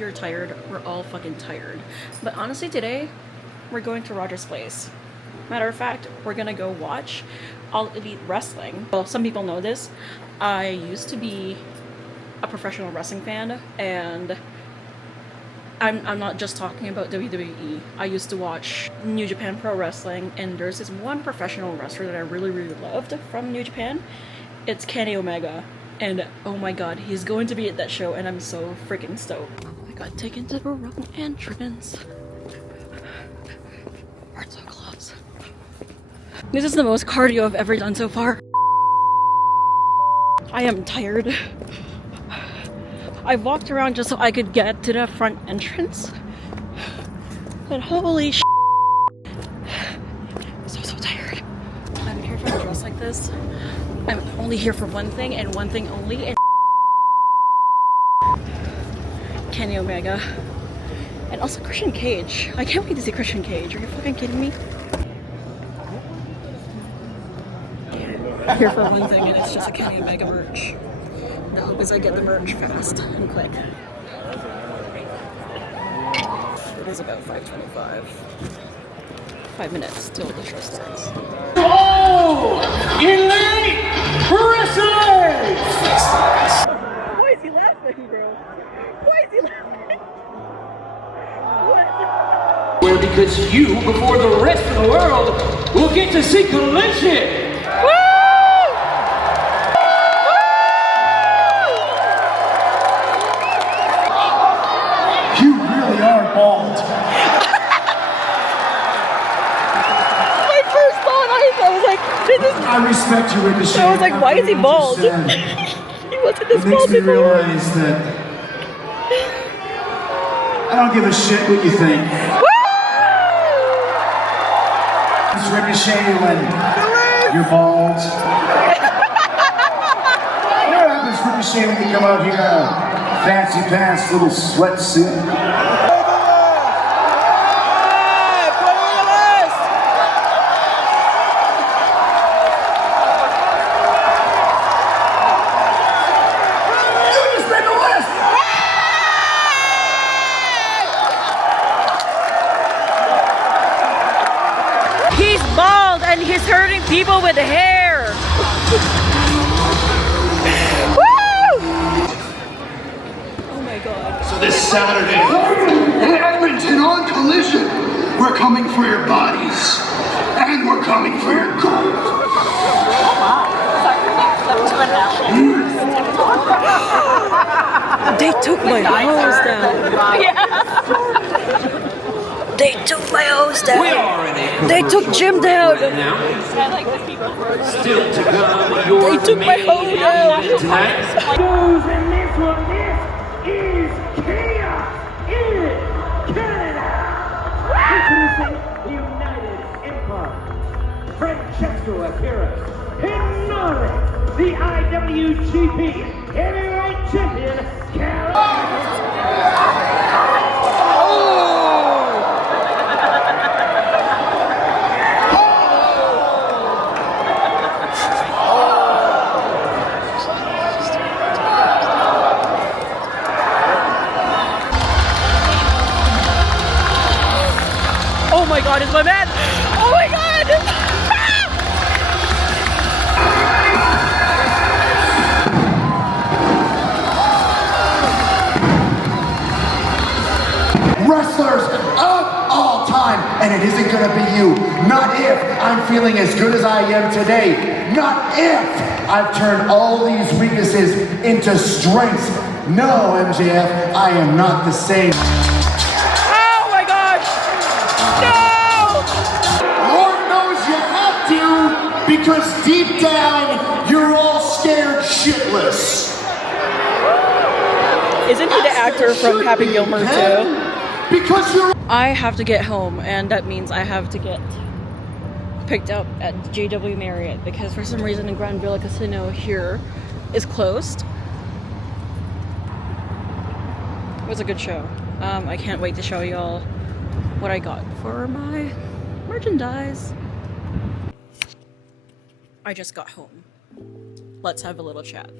You're tired, we're all fucking tired. But honestly, today, we're going to Rogers Place. Matter of fact, we're gonna go watch All Elite Wrestling. Well, some people know this. I used to be a professional wrestling fan, and I'm not just talking about WWE. I used to watch New Japan Pro Wrestling, and there's this one professional wrestler that I really, really loved from New Japan. It's Kenny Omega. And oh my god, he's going to be at that show, and I'm so freaking stoked. I got taken to the wrong entrance. We're so close. This is the most cardio I've ever done so far. I am tired. I walked around just so I could get to the front entrance. And holy sh**. I'm so tired. I'm here for a dress like this. I'm only here for one thing and one thing only, and Kenny Omega. And also Christian Cage. I can't wait to see Christian Cage. Are you fucking kidding me? I'm here for one thing, and it's just a Kenny Omega merch. The hope is I get the merch fast and quick. It is about 5:25. 5 minutes till the show starts. Oh! Elite Wrestling! Why is he laughing, bro? Why is he laughing? What? Well, because you, before the rest of the world, will get to see Collision! You really are bald. I was like, I respect you, Ricochet. I was like, why is he bald? He wasn't this bald before. It makes me before. realize that I don't give a shit what you think. It's Ricochet when you're bald. What happens, Ricochet, when you come out here in a fancy pants, little sweatsuit? He's bald and he's hurting people with hair. Woo! Oh my god. So this Saturday, in Edmonton on Collision, we're coming for your bodies. And we're coming for your gold. They took my hose down. They took my hose down. We are in a They took Jim down. Still to come, your They took my hose down. tonight. Goes and this one, this is Chaos in Canada. Introducing the United Empire, Francesco Akira, Hinari, the IWGP Heavyweight Champion, Oh my god, it's my man! Oh my god! Wrestlers of all time, and it isn't gonna be you. Not if I'm feeling as good as I am today. Not if I've turned all these weaknesses into strengths. No, MJF, I am not the same. Oh my gosh! No! Lord knows you have to, because deep down, you're all scared shitless. Isn't he the actor from Happy Gilmore too? Because you're I have to get home, and that means I have to get picked up at JW Marriott because for some reason the Grand Villa Casino here is closed. It was a good show. I can't wait to show y'all what I got for my merchandise. I just got home. Let's have a little chat.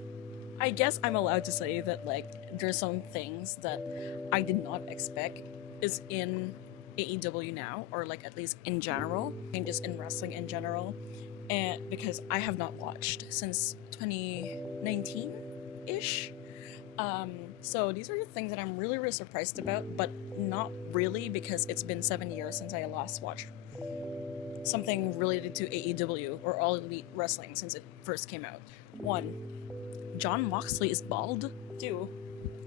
I guess I'm allowed to say that like there's some things that I did not expect is in AEW now, or like at least in general, changes in wrestling in general, and because I have not watched since 2019 ish. So these are the things that I'm really, really surprised about, but not really because it's been 7 years since I last watched something related to AEW or All Elite Wrestling since it first came out. 1. John Moxley is bald. 2.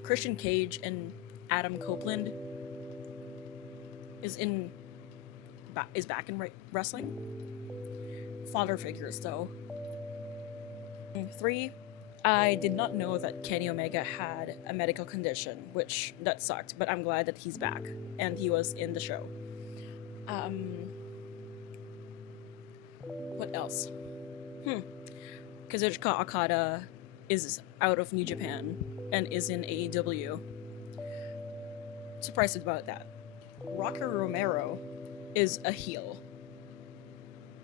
Christian Cage and Adam Copeland is back in wrestling. Father figures though. 3. I did not know that Kenny Omega had a medical condition, which that sucked, but I'm glad that he's back and he was in the show. What else? Kazuchika Okada is out of New Japan and is in AEW. Surprised about that. Rocky Romero is a heel.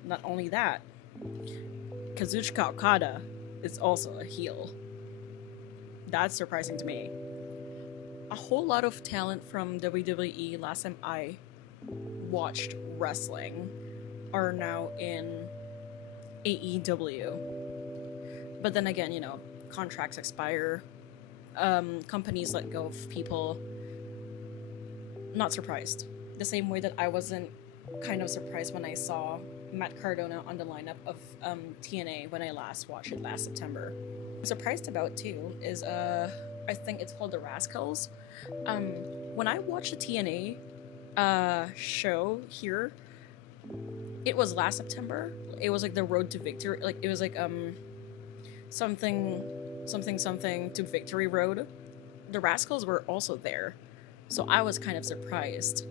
Not only that, Kazuchika Okada is also a heel. That's surprising to me. A whole lot of talent from WWE last time I watched wrestling are now in AEW. But then again, you know, contracts expire, companies let go of people. Not surprised. The same way that I wasn't kind of surprised when I saw Matt Cardona on the lineup of TNA when I last watched it last September. I'm surprised about too is I think it's called The Rascals. When I watched the TNA show here, it was last September. It was like the Road to Victory. Like it was like something to Victory Road. The Rascals were also there, so I was kind of surprised.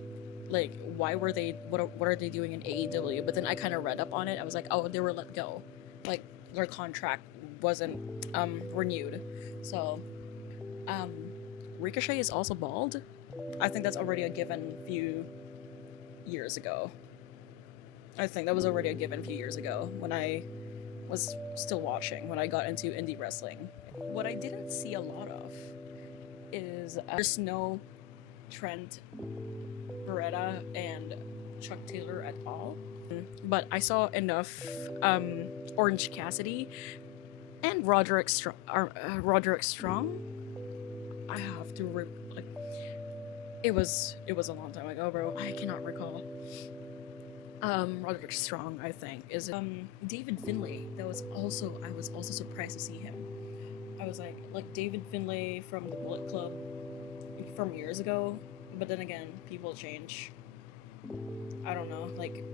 Like, why were they? What are they doing in AEW? But then I kind of read up on it. I was like, oh, they were let go. Like their contract wasn't renewed. So, Ricochet is also bald. I think that's already a given few years ago. I think that was already a given few years ago when I was still watching, when I got into indie wrestling. What I didn't see a lot of is there's no Trent Beretta and Chuck Taylor at all. But I saw enough Orange Cassidy and Roderick Strong. I have to like. It was a long time ago, bro. I cannot recall. Roderick Strong, I think, is David Finlay. I was also surprised to see him. I was like David Finlay from the Bullet Club from years ago, but then again, people change. I don't know, like,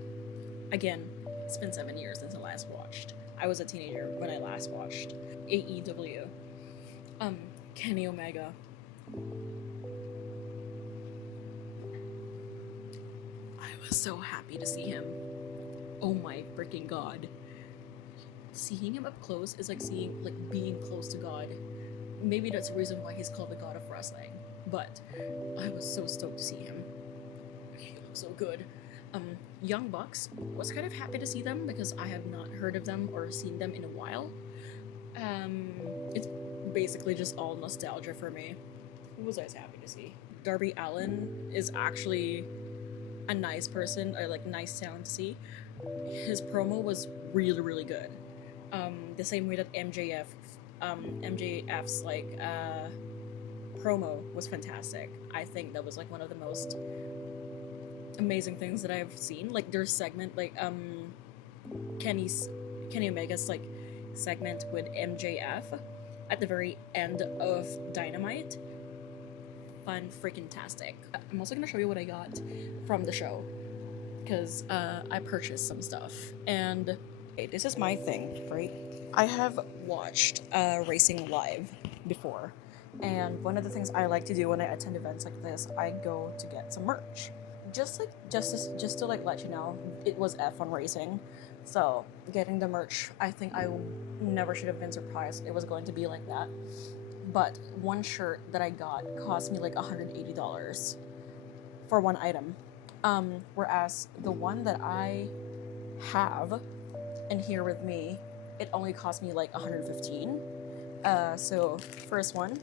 again, it's been 7 years since I last watched. I was a teenager when I last watched AEW. Kenny Omega. I was so happy to see him. Oh my freaking god. Seeing him up close is like being close to God. Maybe that's the reason why he's called the God of Wrestling. But I was so stoked to see him. He looked so good. Young Bucks, was kind of happy to see them because I have not heard of them or seen them in a while. It's basically just all nostalgia for me. Who was I happy to see? Darby Allin is actually a nice person, or like nice talent to see. His promo was really, really good. The same way that MJF's like promo was fantastic. I think that was like one of the most amazing things that I've seen. Like their segment, like Kenny Omega's like segment with MJF at the very end of Dynamite. Fun freaking tastic. I'm also gonna show you what I got from the show because I purchased some stuff. And okay, this is my thing, right? I have watched racing live before, and one of the things I like to do when I attend events like this, I go to get some merch. Just to like let you know, it was F1 racing, so getting the merch, I think I never should have been surprised it was going to be like that. But one shirt that I got cost me like $180 for one item, whereas the one that I have and here with me, it only cost me like $115 So first one,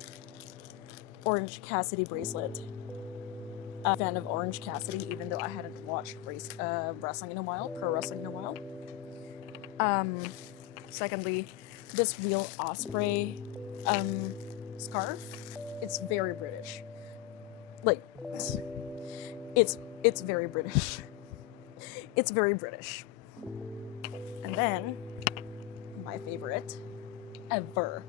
Orange Cassidy bracelet. A fan of Orange Cassidy, even though I hadn't watched wrestling in a while, pro wrestling in a while. Secondly, this real Osprey scarf. It's very British. Like, it's very British. It's very British. And then, my favorite ever.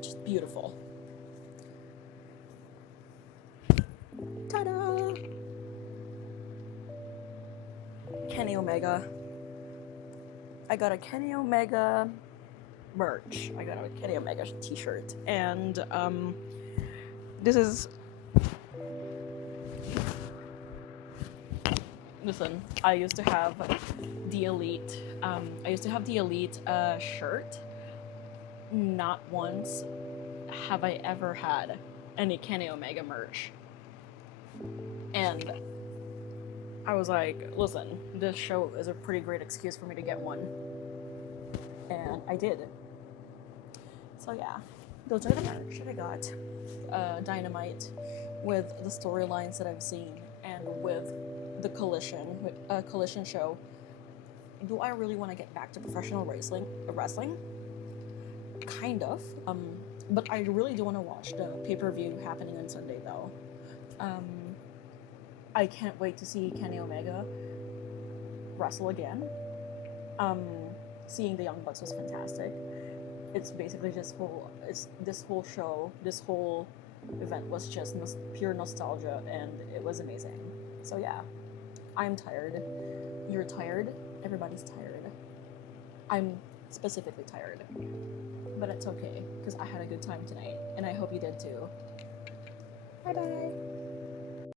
Just beautiful. Ta-da! Kenny Omega. I got a Kenny Omega merch. I got a Kenny Omega t-shirt. And this is... Listen, I used to have the Elite shirt. Not once have I ever had any Kenny Omega merch. And I was like, listen, this show is a pretty great excuse for me to get one. And I did. So yeah, those are the merch that I got. Dynamite with the storylines that I've seen and with the Collision show. Do I really want to get back to professional wrestling? Kind of. But I really do want to watch the pay-per-view happening on Sunday though. I can't wait to see Kenny Omega wrestle again. Seeing the Young Bucks was fantastic. It's basically this whole event was just pure nostalgia, and it was amazing. So yeah, I'm tired. You're tired. Everybody's tired. I'm specifically tired, but it's okay because I had a good time tonight, and I hope you did too. Bye bye.